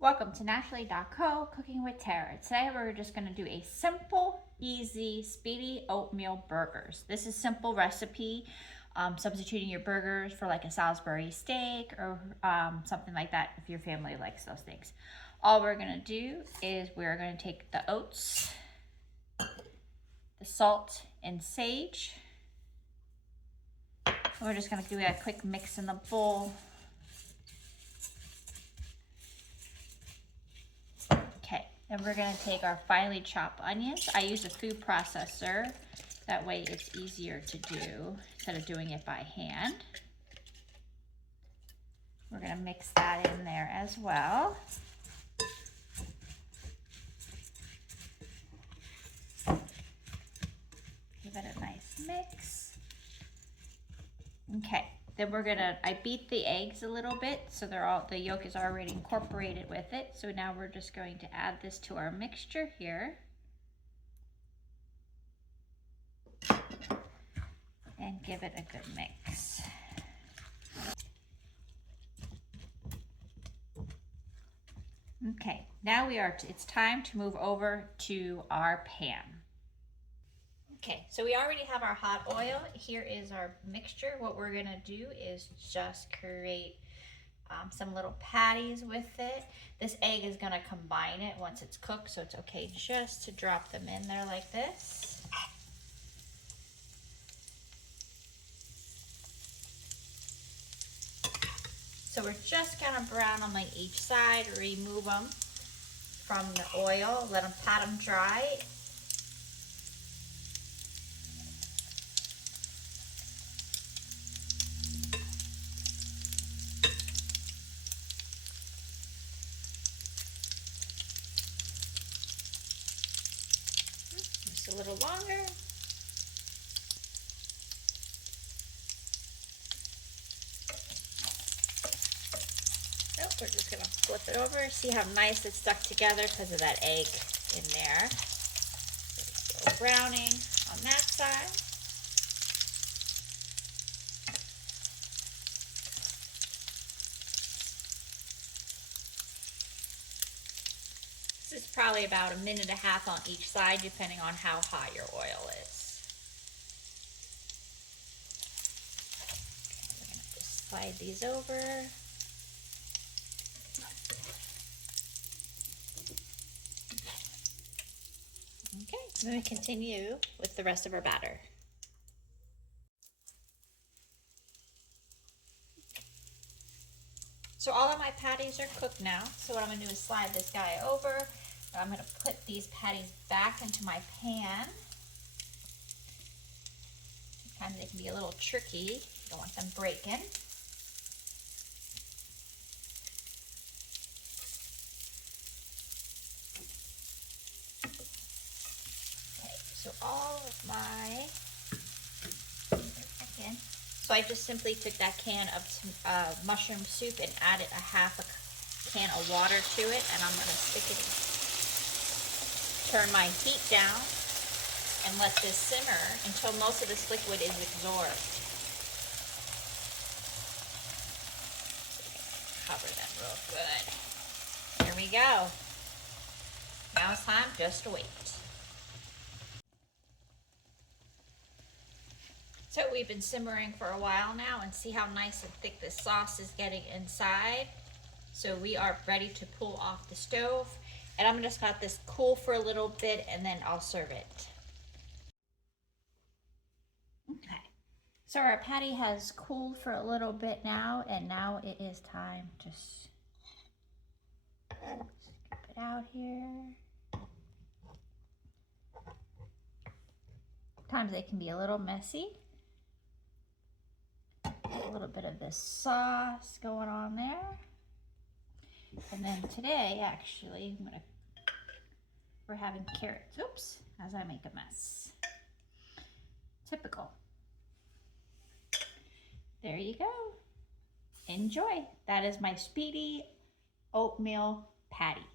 Welcome to Naturally.co Cooking with Tara. Today we're just going to do a simple, easy, speedy oatmeal burgers. This is a simple recipe, substituting your burgers for like a Salisbury steak or something like that if your family likes those things. All we're going to do is we're going to take the oats, the salt and sage. We're just going to do a quick mix in the bowl. And we're going to take our finely chopped onions. I use a food processor. That way it's easier to do instead of doing it by hand. We're going to mix that in there as well. Give it a nice mix. Okay. Then I beat the eggs a little bit so the yolk is already incorporated with it. So now we're just going to add this to our mixture here. And give it a good mix. Okay, now it's time to move over to our pan. Okay, so we already have our hot oil. Here is our mixture. What we're gonna do is just create some little patties with it. This egg is gonna combine it once it's cooked, so it's okay just to drop them in there like this. So we're just gonna brown them on each side, remove them from the oil, pat them dry. A little longer. Oh, we're just gonna flip it over. See how nice it's stuck together because of that egg in there. Still browning on that side. This is probably about 1.5 minutes on each side, depending on how hot your oil is. Okay, we're gonna just slide these over. Okay, then we continue with the rest of our batter. So all of my patties are cooked now. So what I'm gonna do is slide this guy over. I'm gonna put these patties back into my pan. Sometimes they can be a little tricky. You don't want them breaking. Okay, so all of my, so I just simply took that can of mushroom soup and added a half a can of water to it, and I'm gonna stick it in. Turn my heat down and let this simmer until most of this liquid is absorbed. Cover that real good. Here we go. Now it's time just to wait. So we've been simmering for a while now, and see how nice and thick this sauce is getting inside. So we are ready to pull off the stove. And I'm just gonna let this cool for a little bit and then I'll serve it. Okay, so our patty has cooled for a little bit now, and now it is time to scoop it out here. Sometimes they can be a little messy. A little bit of this sauce going on there. And then today, actually, we're having carrots. Oops, as I make a mess. Typical. There you go. Enjoy. That is my speedy oatmeal patty.